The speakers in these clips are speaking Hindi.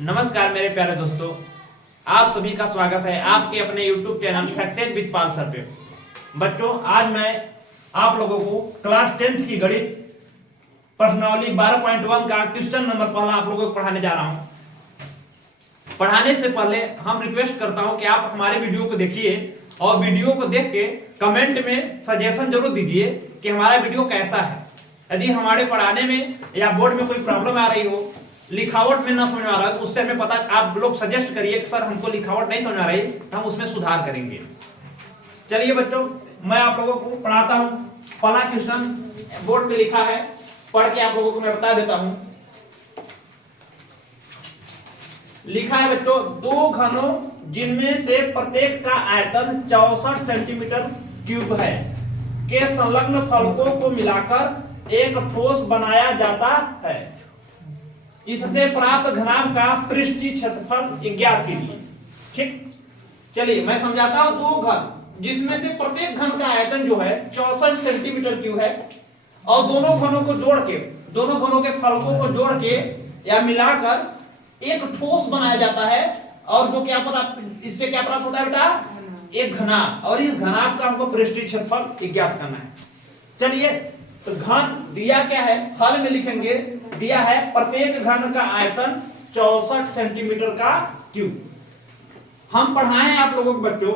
नमस्कार मेरे प्यारे दोस्तों, आप सभी का स्वागत है आपके अपने YouTube channel success with Pal sir पे। बच्चों, आज मैं आप लोगों को क्लास 10th की गणित प्रश्नावली 12.1 का क्वेश्चन नंबर पहला आप लोगों को पढ़ाने जा रहा हूं। पढ़ाने से पहले हम रिक्वेस्ट करता हूं कि आप हमारे वीडियो को देखिए और वीडियो को देख के कमेंट में सजेशन जरूर दीजिए कि हमारा वीडियो कैसा है। यदि हमारे पढ़ाने में या बोर्ड में कोई प्रॉब्लम आ रही हो, लिखावट में ना समझ में आ रहा है, तो उससे हमें पता, आप लोग सजेस्ट करिए कि सर हमको लिखावट नहीं समझ आ रही, तो हम उसमें सुधार करेंगे। चलिए बच्चों, मैं आप लोगों को पढ़ाता हूं। पहला क्वेश्चन बोर्ड पे लिखा है, पढ़ के आप लोगों को मैं बता देता हूं। लिखा है बच्चों, दो घनों जिनमें से प्रत्येक का आयतन 64 सेंटीमीटर क्यूब है के संलग्न फलकों को मिलाकर एक ठोस बनाया जाता है। इससे प्राप्त घनाभ का पृष्ठीय क्षेत्रफल ज्ञात कीजिए। ठीक, चलिए मैं समझाता हूं। दो घन जिसमें से प्रत्येक घन का आयतन जो है 64 सेंटीमीटर क्यूब है और दोनों घनों को जोड़ के, दोनों घनों के फलकों को जोड़ के या मिलाकर एक ठोस बनाया जाता है। और जो क्या प्राप्त, इससे क्या प्राप्त होता है बेटा? एक घनाभ, और इस घनाभ का हमको पृष्ठीय क्षेत्रफल ज्ञात करना है। चलिए, तो घन दिया क्या है, हल में लिखेंगे। दिया है प्रत्येक घन का आयतन 64 सेंटीमीटर का क्यूब। हम पढ़ाए हैं आप लोगों को बच्चों,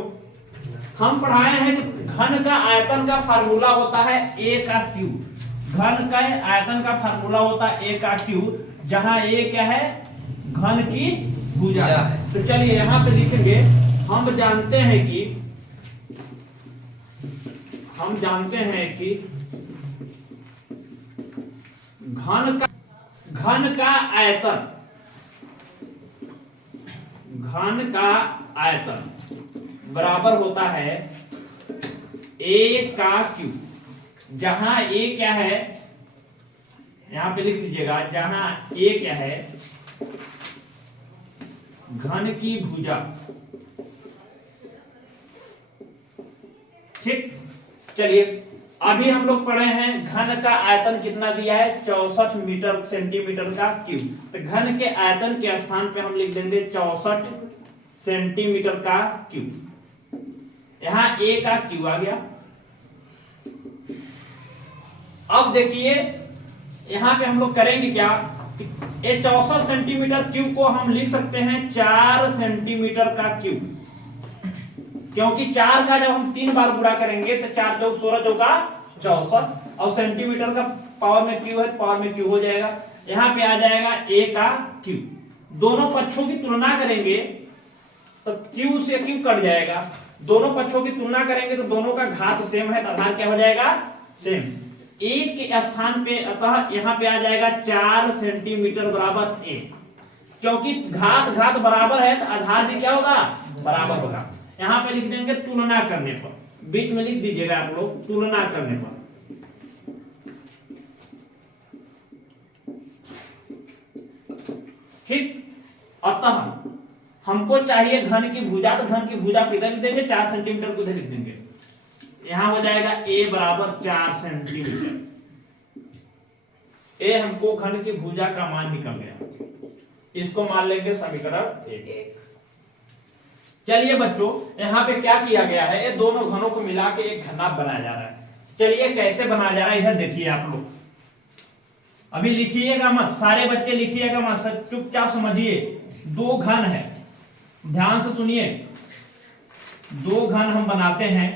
हम पढ़ाए हैं कि घन का आयतन का फार्मूला होता है a का क्यूब। घन का आयतन का फार्मूला होता है a का क्यूब, जहां a क्या है? घन की भुजा है। तो चलिए यहां पे लिखेंगे, हम जानते हैं कि घन का आयतन बराबर होता है a का क्यूब, जहां a क्या है, यहां पे लिख लीजिएगा, जहां a क्या है? घन की भुजा। ठीक, चलिए अभी हम लोग पढ़े हैं घन का आयतन कितना दिया है? 64 मीटर सेंटीमीटर का क्यूब। तो घन के आयतन के स्थान पे हम लिख देंगे 64 सेंटीमीटर का क्यूब। यहां a का क्यूब आ गया। अब देखिए यहां पे हम लोग करेंगे क्या? ये 64 सेंटीमीटर क्यूब को हम लिख सकते हैं 4 सेंटीमीटर का क्यूब, क्योंकि 4 का जब हम 3 बार गुणा करेंगे तो 4 चौक 16 चौका 64, और सेंटीमीटर का पावर में क्यूब है, पावर में क्यूब हो जाएगा। यहां पे आ जाएगा a का क्यूब। दोनों पक्षों की तुलना करेंगे तो क्यूब से क्यूब कट जाएगा। दोनों पक्षों की तुलना करेंगे तो दोनों का घात सेम है, तो आधार क्या हो जाएगा? सेम। एक के स्थान पे अतः यहां पे आ जाएगा 4 सेंटीमीटर बराबर a, क्योंकि घात घात बराबर है तो आधार भी क्या होगा? बराबर होगा। यहां पे लिख देंगे तुलना करने पर, बीच में लिख दीजिएगा आप लोग, तुलना करने पर। ठीक, अतः हमको चाहिए घन की भुजा, तो घन की भुजा को इधर लिख देंगे, 4 सेंटीमीटर को इधर लिख देंगे। यहां हो जाएगा a बराबर 4 सेंटीमीटर। a हमको घन की भुजा का मान निकल गया, इसको मान लेंगे समीकरण 1। चलिए बच्चों, यहां पे क्या किया गया है? ये दोनों घनों को मिला के एक घनाभ बनाया जा रहा है। चलिए कैसे बनाया जा रहा है इधर देखिए आप लोग। अभी लिखिएगा मत, सारे बच्चे लिखिएगा मत, चुपचाप समझिए। दो घन है, ध्यान से सुनिए। दो घन हम बनाते हैं,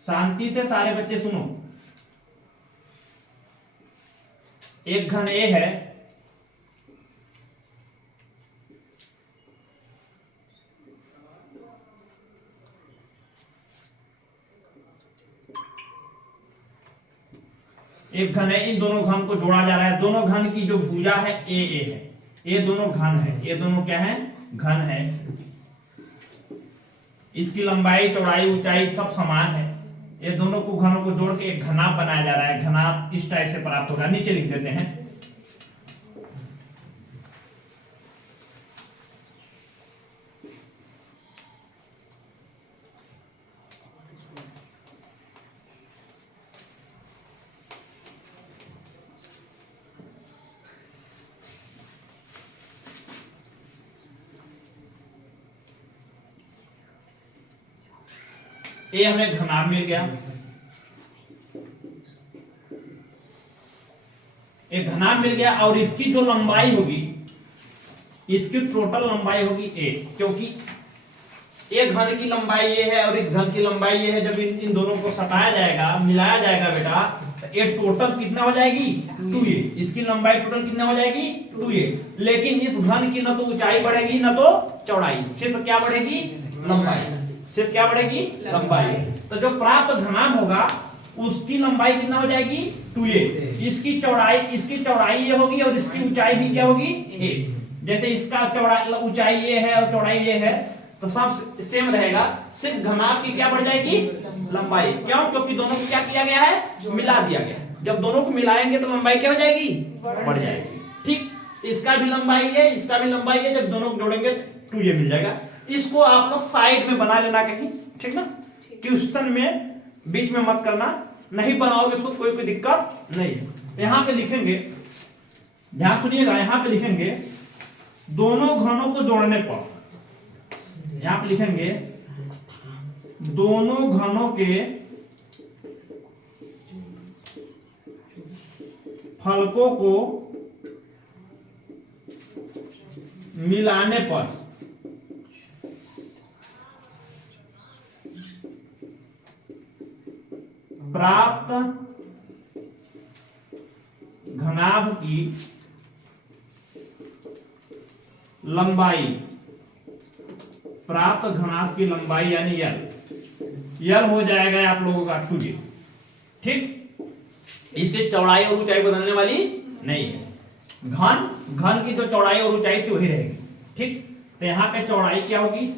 शांति से सारे बच्चे सुनो। एक घन A है, एक घन है, इन दोनों घन को जोड़ा जा रहा है। दोनों घन की जो भुजा है a है, ये दोनों घन है, ये दोनों क्या है? घन है। इसकी लंबाई चौड़ाई ऊंचाई सब समान है। ये दोनों को घनों को जोड़ के एक घनाभ बनाया जा रहा है। घनाभ इस टाइप से प्राप्त होगा, नीचे लिख देते हैं। ए हमें घनाभ मिल गया, एक घनाभ मिल गया, और इसकी जो लंबाई होगी, इसकी टोटल लंबाई होगी ए, क्योंकि एक घन की लंबाई ये है और इस घन की लंबाई ये है। जब इन दोनों को सटाया जाएगा, मिलाया जाएगा बेटा, तो ये टोटल कितना हो जाएगी 2a। इसकी लंबाई टोटल कितना हो जाएगी 2a। लेकिन इस घन की न तो ऊंचाई बढ़ेगी न तो चौड़ाई, सिर्फ क्या बढ़ेगी लंबाई, सिर्फ क्या बढ़ेगी लंबाई। तो जो प्राप्त घनाभ होगा उसकी लंबाई कितना हो जाएगी 2a। इसकी चौड़ाई ये होगी और इसकी ऊंचाई भी क्या होगी a। जैसे इसका चौड़ाई ऊंचाई ये है और चौड़ाई ये है, तो सब सेम रहेगा, सिर्फ घनाभ की क्या बढ़ जाएगी लंबाई। क्यों? क्योंकि दोनों को क्या किया गया है, मिला दिया गया। जब दोनों को मिलाएंगे तो लंबाई क्या हो जाएगी, बढ़ जाएगी। ठीक, इसका भी लंबाई है, इसका भी लंबाई है, जब दोनों को जोड़ेंगे 2a मिल जाएगा। इसको आप लोग साइड में बना लेना कहीं, ठीक ना, क्वेश्चन में बीच में मत करना, नहीं बनाओगे तो कोई दिक्कत नहीं। यहाँ पे लिखेंगे, ध्यान सुनिएगा, यहाँ पे लिखेंगे दोनों घनों को जोड़ने पर, यहां पे लिखेंगे दोनों घनों के फलकों को मिलाने पर प्राप्त घनाभ की लंबाई, प्राप्त घनाभ की लंबाई यानी यल हो जाएगा आप लोगों का 2a। ठीक, इसकी चौड़ाई और ऊंचाई बदलने वाली नहीं है। घन की जो चौड़ाई और ऊंचाई थी वही रहेगी। ठीक, तो यहां पे चौड़ाई क्या होगी,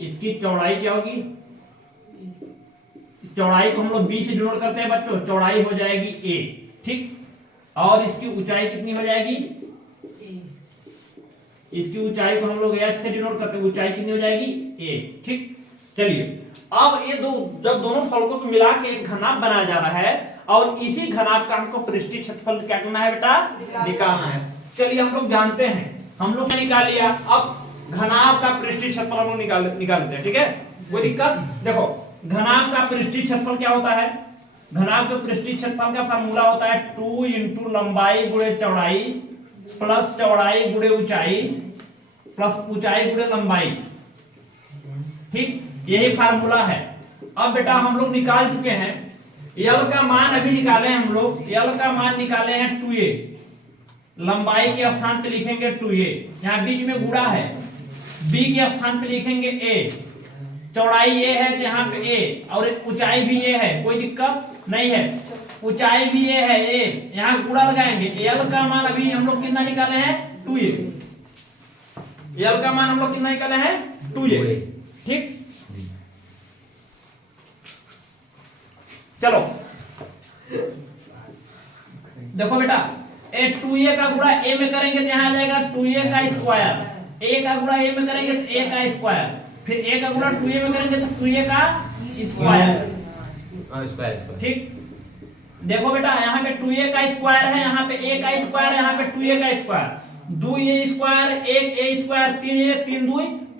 इसकी चौड़ाई क्या होगी, चौड़ाई को हम लोग b से डिनोट करते हैं बच्चों, चौड़ाई हो जाएगी a। ठीक, और इसकी ऊंचाई कितनी हो जाएगी, इसकी ऊंचाई को हम लोग h से डिनोट करते हैं, ऊंचाई कितनी हो जाएगी a। ठीक, चलिए अब ये जब दोनों फलकों को मिला के एक घनाभ बनाया जा रहा है और इसी घनाभ का हमको पृष्ठीय क्षेत्रफल क्या करना है बेटा, निकालना है। चलिए हम लोग जानते हैं, हम लोग क्या निकाल लिया, अब घनाभ का पृष्ठीय क्षेत्रफल हम लोग निकालते हैं। ठीक है, कोई दिक्कत? देखो घनाभ का पृष्ठीय क्षेत्रफल क्या होता है, घनाभ के पृष्ठीय क्षेत्रफल का फार्मूला होता है 2 × लंबाई गुणे चौड़ाई प्लस चौड़ाई गुणे ऊंचाई प्लस ऊंचाई गुणे लंबाई। ठीक, यही फार्मूला है। अब बेटा हम लोग निकाल चुके हैं, यल का मान अभी निकाले हम लोग, यल का मान निकाले हैं 2a, लंबाई के स्थान पे लिखेंगे 2a, यहाँ बीच में गुणा है, b के स्थान पे लिखेंगे a, चौड़ाई ये है तो यहाँ पे a, और ऊंचाई भी ये है, कोई दिक्कत नहीं है, ऊंचाई भी ये है a, यहाँ गुणा लगाएंगे। यल का मान अभी हम लोग कितना निकाले हैं 2a, यल का मान हम लोग कितना निकाले हैं 2a। ठीक, चलो देखो बेटा, ए 2a का गुणा a में करेंगे तो यहाँ आ जाएगा 2a का स्क्वायर, a का गुणा a में करेंगे तो a का स्क्वायर, फिर a का गुणा 2a में करेंगे तो 2a का स्क्वायर। ठीक, देखो बेटा यहाँ पे 2a का स्क्वायर है, यहाँ पे a का स्क्वायर है, यहाँ पे 2a का square, 2a square 1a square 3a 3 2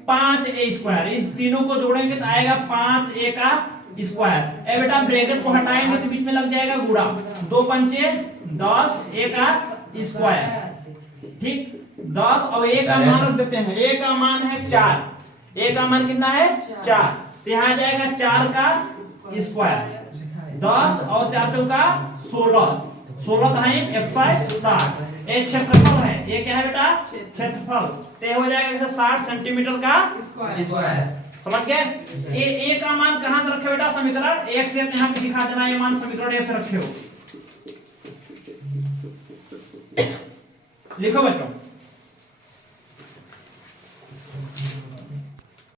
5a square, इन तीनों को जोड़ेंगे तो आएगा 5a का स्क्वायर। ए बेटा ब्रैकेट को हटाएंगे तो बीच में लग जाएगा गुणा, 2 पंचे 10 a का स्क्वायर। ठीक, 10 अब a का मान रख देते हैं, a का मान है 4, a का मान कितना है 4, तो यहाँ आ जाएगा 4 का स्क्वायर, 10 और 4 का 16, 16 धाई 160। एक क्षेत्रफल है, ये क्या है बेटा क्षेत्रफल, तो हो जाएगा 60 सेंटीमीटर का स्क्वायर। समझ गए? ये a का मान कहां से रखे बेटा, समीकरण 1 से यहां पे दिखा देना, ये मान समीकरण 1 से रखे हो। लिखो बच्चों,